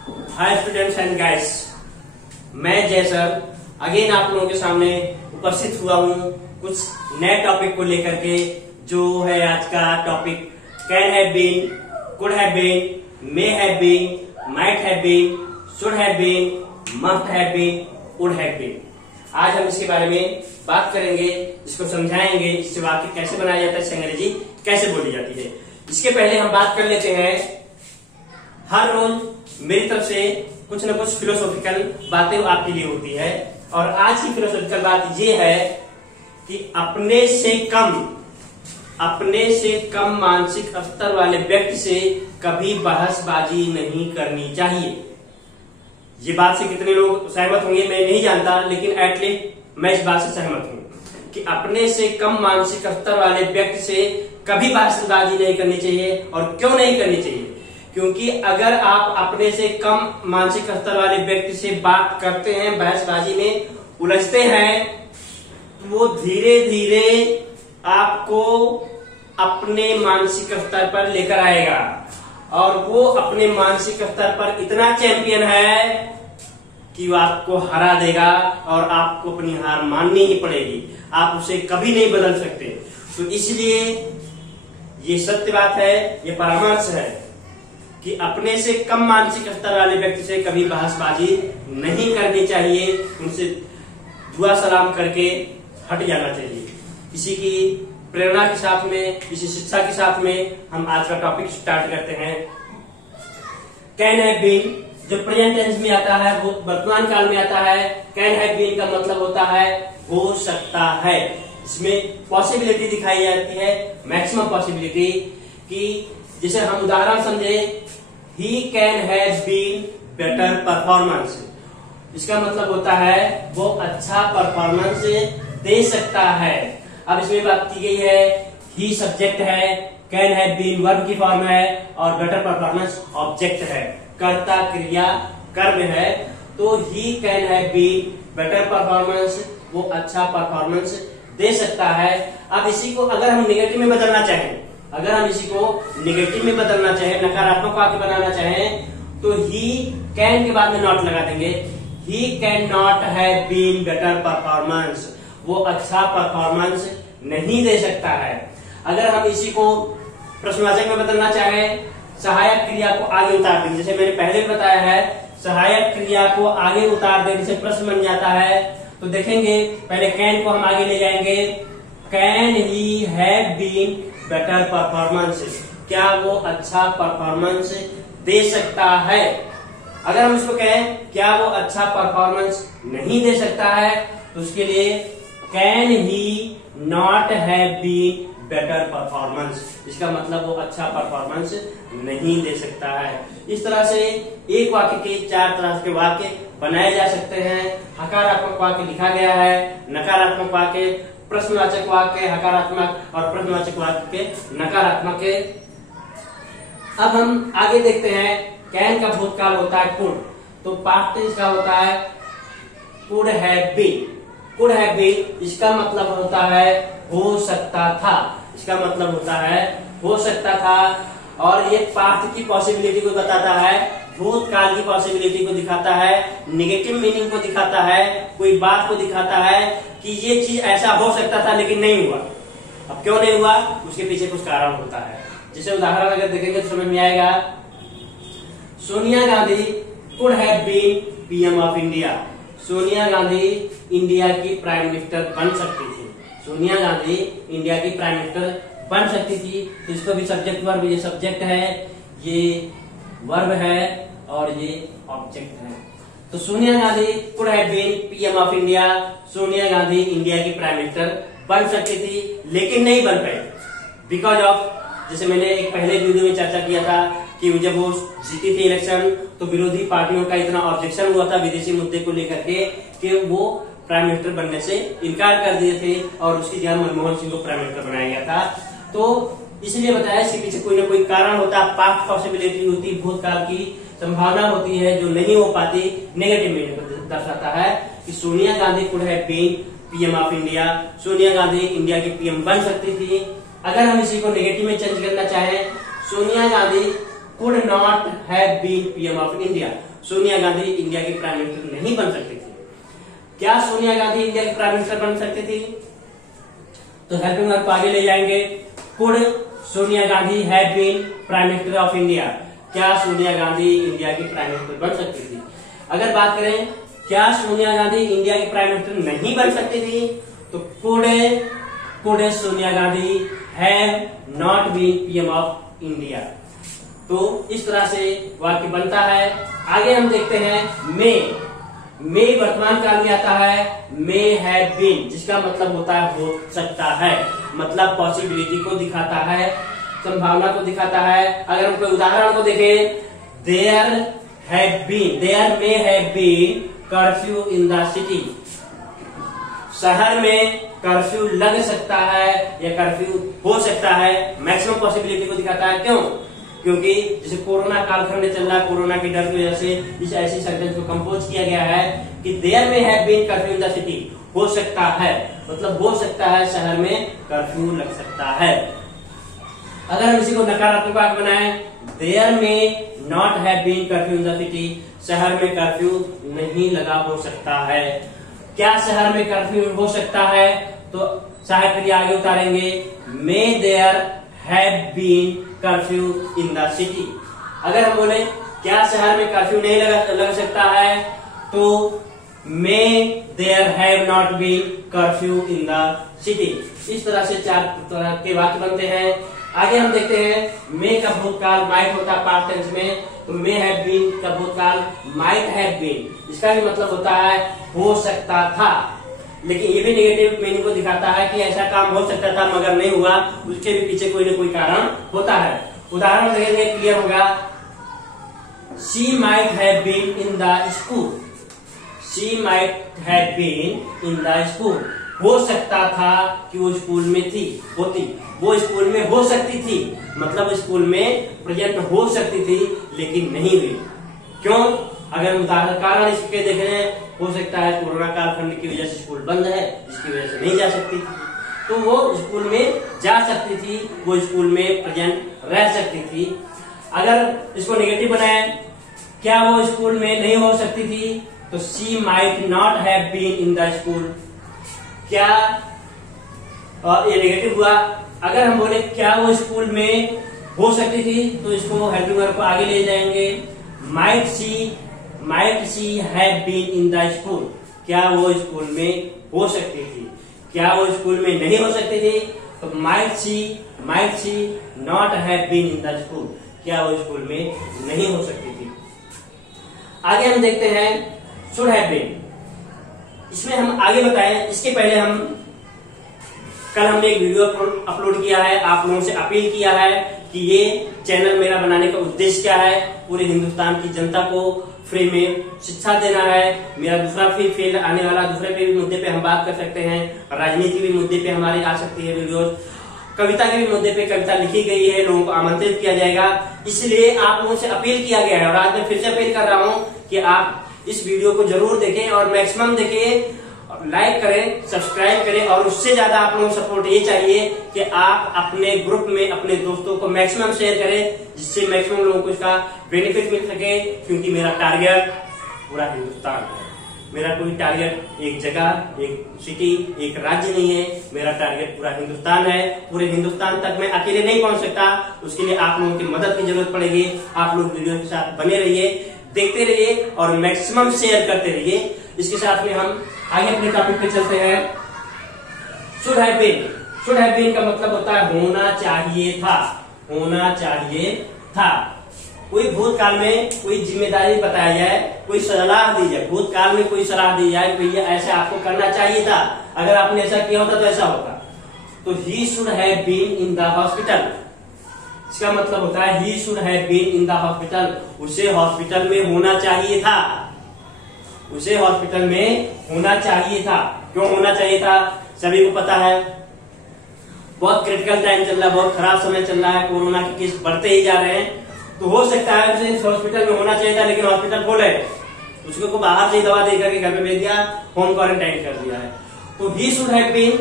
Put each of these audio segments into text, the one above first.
Hi students and guys, मैं जय sir again आप लोगों के सामने उपस्थित हुआ हूँ कुछ नए टॉपिक को लेकर के। जो है आज का topic can have been, could have been, may have been, might have been, should have been, must have been, would have been. आज हम इसके बारे में बात करेंगे, इसको समझाएंगे, इससे वाक्य कैसे बनाया जाता है, इससे अंग्रेजी कैसे बोली जाती है। इसके पहले हम बात कर लेते हैं, हर रोज मेरी तरफ से कुछ न कुछ फिलोसॉफिकल बातें आपके लिए होती है। और आज की फिलोसॉफिकल बात ये है कि अपने से कम मानसिक स्तर वाले व्यक्ति से कभी बहसबाजी नहीं करनी चाहिए। ये बात से कितने लोग सहमत होंगे मैं नहीं जानता, लेकिन एटलीस्ट मैं इस बात से सहमत हूं कि अपने से कम मानसिक स्तर वाले व्यक्ति से कभी बहसबाजी नहीं करनी चाहिए। और क्यों नहीं करनी चाहिए? क्योंकि अगर आप अपने से कम मानसिक स्तर वाले व्यक्ति से बात करते हैं, बहसबाजी में उलझते हैं, तो वो धीरे धीरे आपको अपने मानसिक स्तर पर लेकर आएगा। और वो अपने मानसिक स्तर पर इतना चैंपियन है कि वो आपको हरा देगा और आपको अपनी हार माननी ही पड़ेगी। आप उसे कभी नहीं बदल सकते। तो इसलिए ये सत्य बात है, ये परामर्श है कि अपने से कम मानसिक स्तर वाले व्यक्ति से कभी बहसबाजी नहीं करनी चाहिए। उनसे दुआ सलाम करके हट जाना चाहिए। इसी की प्रेरणा के साथ में, इसी शिक्षा के साथ में हम आज का टॉपिक स्टार्ट करते हैं। कैन हैव बीन जो प्रेजेंट टेंस में आता है, वो वर्तमान काल में आता है। कैन हैव बीन का मतलब होता है हो सकता है। इसमें पॉसिबिलिटी दिखाई जाती है, मैक्सिमम पॉसिबिलिटी की। जैसे हम उदाहरण समझे, he can have been better performance. इसका मतलब होता है वो अच्छा परफॉर्मेंस दे सकता है। अब इसमें बात की गई है, ही सब्जेक्ट है, कैन हैव बीन वर्ब की फॉर्म है और बेटर परफॉर्मेंस ऑब्जेक्ट है, कर्ता क्रिया कर्म है। तो he can have been better performance, वो अच्छा परफॉर्मेंस दे सकता है। अब इसी को अगर हम नेगेटिव में बदलना चाहें, नकारात्मक वाक्य बनाना चाहें, तो ही कैन के बाद में नॉट लगा देंगे। He can not have been better performance, वो अच्छा परफॉर्मेंस नहीं दे सकता है। अगर हम इसी को प्रश्नवाचक में बदलना चाहें, सहायक क्रिया को आगे उतार देंगे। जैसे मैंने पहले बताया है, सहायक क्रिया को आगे उतार देने से प्रश्न बन जाता है। तो देखेंगे, पहले कैन को हम आगे ले जाएंगे। Can he have been better performance, क्या वो अच्छा परफॉर्मेंस दे सकता है? अगर हम इसको कहें क्या वो अच्छा परफॉर्मेंस नहीं दे सकता है, तो उसके लिए can he not have been better performance, इसका मतलब वो अच्छा परफॉर्मेंस नहीं दे सकता है। इस तरह से एक वाक्य के 4 तरह के वाक्य बनाए जा सकते हैं। हकारात्मक वाक्य लिखा गया है, नकारात्मक वाक्य, प्रश्नवाचक वाक्य हकारात्मक और प्रश्नवाचक वाक्य नकारात्मक है। अब हम आगे देखते हैं, कैन का भूतकाल होता है कुड, तो पास्ट टेंस का होता है could have been. Could have been इसका मतलब होता है हो सकता था, इसका मतलब होता है हो सकता था। और ये पास्ट की पॉसिबिलिटी को बताता है, भूतकाल की पॉसिबिलिटी को दिखाता है, नेगेटिव मीनिंग को दिखाता है, कोई बात को दिखाता है कि ये चीज ऐसा हो सकता था लेकिन नहीं हुआ। अब क्यों नहीं हुआ, उसके पीछे कुछ कारण होता है। जैसे उदाहरण अगर देखेंगे तो समझ में आएगा, Sonia Gandhi could have been PM of India. Sonia Gandhi India की प्राइम मिनिस्टर बन सकती थी। सोनिया गांधी इंडिया की प्राइम मिनिस्टर बन सकती थी। तो इसको भी सब्जेक्ट वर्ब, ये सब्जेक्ट है, ये वर्ब है और ये ऑब्जेक्ट है। तो Sonia Gandhi could have been PM of India, Sonia Gandhi India की प्राइम मिनिस्टर बन सकती थी लेकिन नहीं बन पाई। बिकॉज ऑफ, जैसे मैंने एक पहले वीडियो में चर्चा किया था कि जब वो जीती थी इलेक्शन, तो विरोधी पार्टियों का इतना ऑब्जेक्शन हुआ था विदेशी मुद्दे को लेकर के कि वो प्राइम मिनिस्टर बनने से इनकार कर दिए थे और उसकी जगह मनमोहन सिंह को प्राइम मिनिस्टर बनाया गया था। तो इसलिए बताया इसके पीछे कोई ना कोई कारण होता है, पास्ट पॉसिबिलिटी होती, भूतकाल की संभावना होती है जो नहीं हो पाती। नेगेटिव मीनिंग को दर्शाता है कि Sonia Gandhi could have been PM of India, Sonia Gandhi India की पीएम बन सकती थी। अगर हम इसी को नेगेटिव में चेंज करना चाहें, Sonia Gandhi could not have been PM of India. Sonia Gandhi India की प्राइम मिनिस्टर नहीं बन सकती थी। क्या सोनिया गांधी इंडिया की प्राइम मिनिस्टर बन सकती थी? तो हेल्पिंग वर्ब को आगे ले जाएंगे। Could Sonia Gandhi have been prime minister of India. क्या सोनिया गांधी इंडिया की प्राइम मिनिस्टर बन सकती थी? अगर बात करें क्या सोनिया गांधी इंडिया की प्राइम मिनिस्टर नहीं बन सकती थी, तो could Sonia Gandhi have not been PM of India. तो इस तरह से वाक्य बनता है। आगे हम देखते हैं मे वर्तमान काल में आता है। मे हैव बीन, जिसका मतलब होता है हो सकता है, मतलब पॉसिबिलिटी को दिखाता है, संभावना को दिखाता है। अगर हम कोई उदाहरण को देखें, there may have been curfew in the city. शहर में कर्फ्यू लग सकता है या कर्फ्यू हो सकता है, मैक्सिमम पॉसिबिलिटी को दिखाता है। क्यों? क्योंकि जैसे कोरोना कालखंड चल रहा है, कोरोना के डर की वजह से इस ऐसी सेंटेंस को कंपोज किया गया है कि there may have been curfew in the city. हो सकता है मतलब हो सकता है शहर में कर्फ्यू लग सकता है। अगर हम इसी को नकारात्मक वाक्य बनाएं, there may not have been curfew in the city, शहर में कर्फ्यू नहीं लगा हो सकता है। क्या शहर में कर्फ्यू हो सकता है? तो सहायक क्रिया आगे उतारेंगे, may there have been curfew in the city. अगर हम बोले क्या शहर में कर्फ्यू नहीं लग सकता है, तो may there have not been curfew in the city. इस तरह से 4 तरह के वाक्य बनते हैं। आगे हम देखते हैं मे का भूतकाल माइट होता है पास्ट टेंस में, तो मे हैव बीन का भूतकाल माइट हैव बीन। इसका भी मतलब होता है हो सकता था, लेकिन ये भी नेगेटिव मीनिंग को दिखाता है कि ऐसा काम हो सकता था मगर नहीं हुआ, उसके भी पीछे कोई ना कोई कारण होता है। उदाहरण देखेंगे, क्लियर होगा। She might have been in the school. She might have been in the school. हो सकता था कि वो स्कूल में होती, वो स्कूल में हो सकती थी, मतलब स्कूल में प्रेजेंट हो सकती थी लेकिन नहीं हुई। क्यों? अगर उदाहरण कारण इसके देख रहे हैं, हो सकता है कोरोना कालखंड की वजह से स्कूल बंद है, इसकी वजह से नहीं जा सकती थी, तो वो स्कूल में जा सकती थी, वो स्कूल में प्रेजेंट रह सकती थी। अगर इसको नेगेटिव बनाए, क्या वो स्कूल में नहीं हो सकती थी, तो she might not have been in the school. क्या ये नेगेटिव हुआ। अगर हम बोले क्या वो स्कूल में हो सकती थी, तो इसको हेल्पिंग वर्ब को आगे ले जाएंगे, might she have been in the school. क्या वो स्कूल में हो सकती थी। क्या वो स्कूल में नहीं हो सकती थी, तो might she not have been in the school. क्या वो स्कूल में नहीं हो सकती थी। आगे हम देखते हैं शुड हैव बीन। इसमें हम आगे बताएं, इसके पहले कल हमने एक वीडियो अपलोड किया है, आप लोगों से अपील किया है कि ये चैनल मेरा बनाने का उद्देश्य क्या है, पूरे हिंदुस्तान की जनता को फ्री में शिक्षा देना है। मेरा दूसरा फील्ड आने वाला, दूसरे पे भी मुद्दे पे हम बात कर सकते हैं, राजनीति भी मुद्दे पे हमारी आ सकती है वीडियोस, कविता के भी मुद्दे पे कविता लिखी गई है, लोगों को आमंत्रित किया जाएगा। इसलिए आप लोगों से अपील किया गया है और आज मैं फिर से अपील कर रहा हूँ कि आप इस वीडियो को जरूर देखें और मैक्सिमम देखें, लाइक करें, सब्सक्राइब करें, और उससे ज्यादा आप लोगों को सपोर्ट ये चाहिए कि आप अपने ग्रुप में अपने दोस्तों को मैक्सिमम शेयर करें, जिससे मैक्सिमम लोगों को इसका बेनिफिट मिल सके। क्योंकि मेरा टारगेट पूरा हिंदुस्तान है, मेरा कोई टारगेट एक जगह, एक सिटी, एक राज्य नहीं है, मेरा टारगेट पूरा हिंदुस्तान है। पूरे हिंदुस्तान तक मैं अकेले नहीं पहुंच सकता, उसके लिए आप लोगों की मदद की जरूरत पड़ेगी। आप लोग वीडियो के साथ बने रहिए, देखते रहिए और मैक्सिमम शेयर करते रहिए। इसके साथ में हम आगे अपने टॉपिक पे चलते हैं। Should have been. Should have been का मतलब होता है होना चाहिए था, होना चाहिए था। कोई भूतकाल में कोई जिम्मेदारी बताया जाए, कोई सलाह दी जाए, भूतकाल में कोई सलाह दी जाए, भैया ऐसा आपको करना चाहिए था, अगर आपने ऐसा किया होता तो ऐसा होता। तो he should have been in the hospital. इसका मतलब होता है he should have been in the hospital. उसे हॉस्पिटल में होना चाहिए था, उसे हॉस्पिटल में होना चाहिए था। क्यों होना चाहिए था? सभी को पता है बहुत क्रिटिकल टाइम चल रहा है, बहुत खराब समय चल रहा है, कोरोना के केस बढ़ते ही जा रहे हैं। तो हो सकता है उसे हॉस्पिटल में होना चाहिए था, लेकिन हॉस्पिटल खोले, उसको बाहर से दवा देकर के घर पे भेज दिया, होम क्वारंटाइन कर दिया है। तो he should have been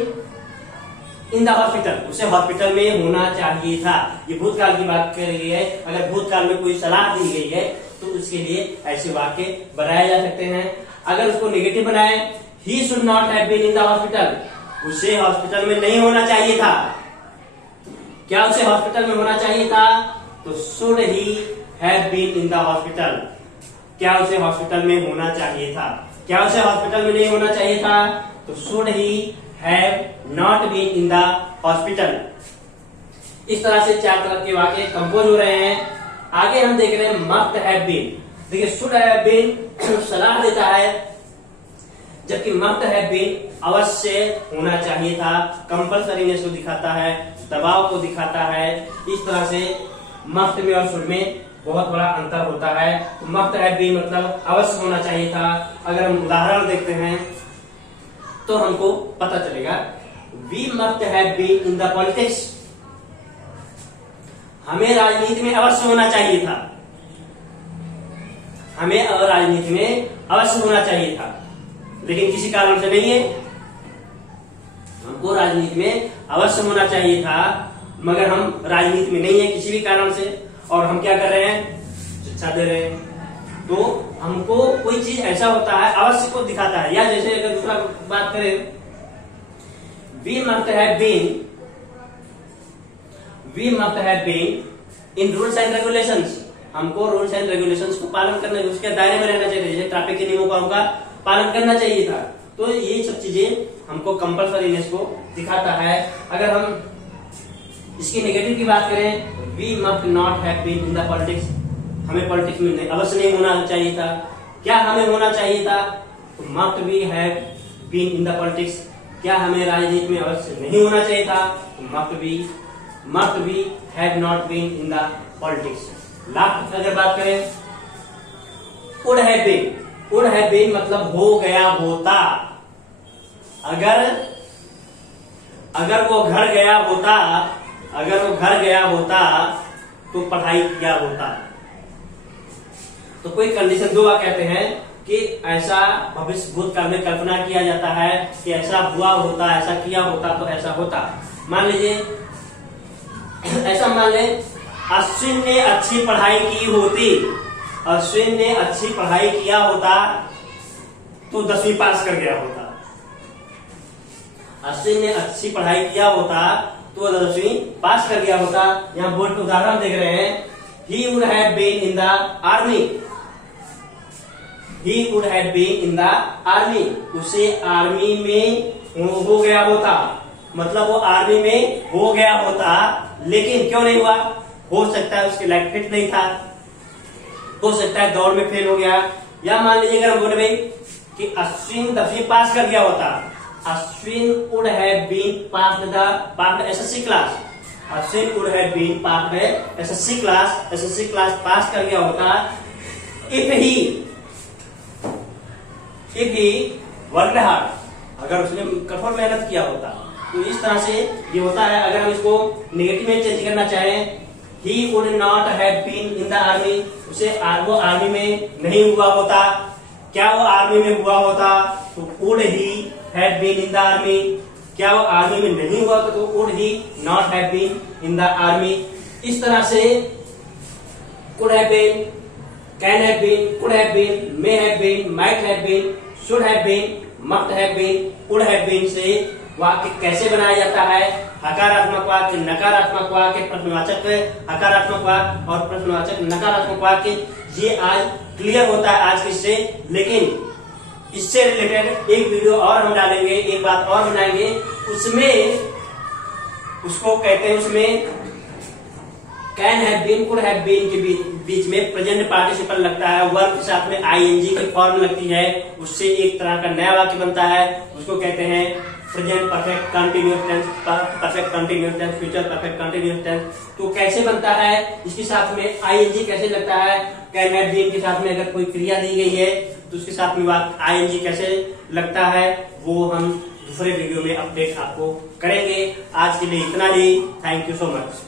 in the hospital, उसे हॉस्पिटल में होना चाहिए था। ये भूतकाल की बात कर रही है। अगर भूतकाल में कोई सलाह दी गई है तो उसके लिए ऐसे वाक्य बनाए जा सकते हैं। अगर उसको नेगेटिव बनाए, he should not have been in the hospital, उसे हॉस्पिटल में नहीं होना चाहिए था। क्या उसे हॉस्पिटल में होना चाहिए था? तो should he have been in the hospital, क्या उसे हॉस्पिटल में होना चाहिए था? क्या उसे हॉस्पिटल में नहीं होना चाहिए था? तो should he have not been in the hospital. इस तरह से 4 तरह के वाक्य कंपोज हो रहे हैं। आगे हम देख रहे हैं मस्ट हैव बीन। देखिए शुड हैव बीन सलाह देता है, जबकि मस्ट हैव बीन अवश्य होना चाहिए था, कंपल्सरीनेस को दिखाता है, दबाव को दिखाता है। इस तरह से मस्ट में और शुड में बहुत बड़ा अंतर होता है। तो मस्ट हैव बीन मतलब अवश्य होना चाहिए था। अगर हम उदाहरण देखते हैं तो हमको पता चलेगा। We must have been in the politics, हमें राजनीति में अवश्य होना चाहिए था, हमें राजनीति में अवश्य होना चाहिए था, लेकिन किसी कारण से नहीं है। हमको राजनीति में अवश्य होना चाहिए था, मगर हम राजनीति में नहीं है किसी भी कारण से, और हम क्या कर रहे हैं? शिक्षा दे रहे हैं। तो हमको कोई चीज ऐसा होता है अवश्य को दिखाता है। या जैसे अगर दूसरा बात करें, we must have been in rules and regulations, हमको रूल्स एंड रेगुलेशंस को पालन करना, उसके दायरे में रहना चाहिए। जैसे ट्रैफिक के नियमों का हमका पालन करना चाहिए था। तो ये सब चीजें हमको कंपल्सरीनेस को दिखाता है। अगर हम इसकी नेगेटिव की बात करें, we must not have been in the politics, हमें पॉलिटिक्स में अवश्य नहीं होना चाहिए था। क्या हमें होना चाहिए था? तो must we have been in the politics, क्या हमें राजनीति में अवश्य नहीं होना चाहिए था? तो must we have not been in the politics. Last अगर बात करें, वुड हैव बीन मतलब हो गया होता। अगर वो घर गया होता तो पढ़ाई किया होता। तो कोई कंडीशन दो कहते हैं कि ऐसा भविष्य भूतकाल में कल्पना किया जाता है कि ऐसा हुआ होता, ऐसा किया होता तो ऐसा होता। मान लीजिए, ऐसा मान ले अश्विन ने अच्छी पढ़ाई की होती, अश्विन ने अच्छी पढ़ाई किया होता तो 10वीं पास कर गया होता। अश्विन ने अच्छी पढ़ाई किया होता तो 10वीं पास कर गया होता। यहाँ बोर्ड पे उदाहरण देख रहे हैं, he would have been in the army, he would have been in the army, उसे आर्मी में हो गया होता, मतलब वो आर्मी में हो गया होता, लेकिन क्यों नहीं हुआ? हो सकता है उसके लाइफ फिट नहीं था, हो सकता है दौड़ में फेल हो गया। या मान लीजिए अगर हम बोले भाई कि अश्विन 10वीं पास कर गया होता, Ashwin would have been passed the SSC class, Ashwin would have been passed SSC class pass कर गया होता इफ ही वर्कड हार्ड, अगर उसने कठोर मेहनत किया होता। तो इस तरह से ये होता है। अगर हम इसको नेगेटिव में चेंज करना चाहें, he would not have been in the army, उसे वो आर्मी में नहीं हुआ होता। क्या वो आर्मी में हुआ होता? तो would he have been in the army, क्या वो आर्मी में नहीं हुआ तो would he not have been in the army. इस तरह से could have been, can have been, could have been, may have been, might have been, should have been, must have been, would have been से वाक्य कैसे बनाया जाता है? हकारात्मक वाक्य, नकारात्मक वाक्य, प्रश्नवाचक हकारात्मक वाक्य और प्रश्नवाचक नकारात्मक वाक्य। ये आज क्लियर होता है आज किससे, लेकिन इससे रिलेटेड एक वीडियो और हम डालेंगे, एक बात और बनाएंगे, उसमें उसको कहते हैं, उसमें can have been, could have been के बीच में प्रेजेंट पार्टिसिपल लगता है, वर्ब के साथ में आईएनजी की फॉर्म लगती है, उससे एक तरह का नया वाक्य बनता है, उसको कहते हैं present perfect continuous tense, perfect continuous tense, future perfect continuous tense. तो कैसे बनता है, इसके साथ में आईएनजी कैसे लगता है, कैन हैव बीन के साथ में अगर कोई क्रिया दी गई है तो उसके साथ में आईएनजी कैसे लगता है, वो हम दूसरे वीडियो में अपडेट आपको करेंगे। आज के लिए इतना ही। Thank you so much.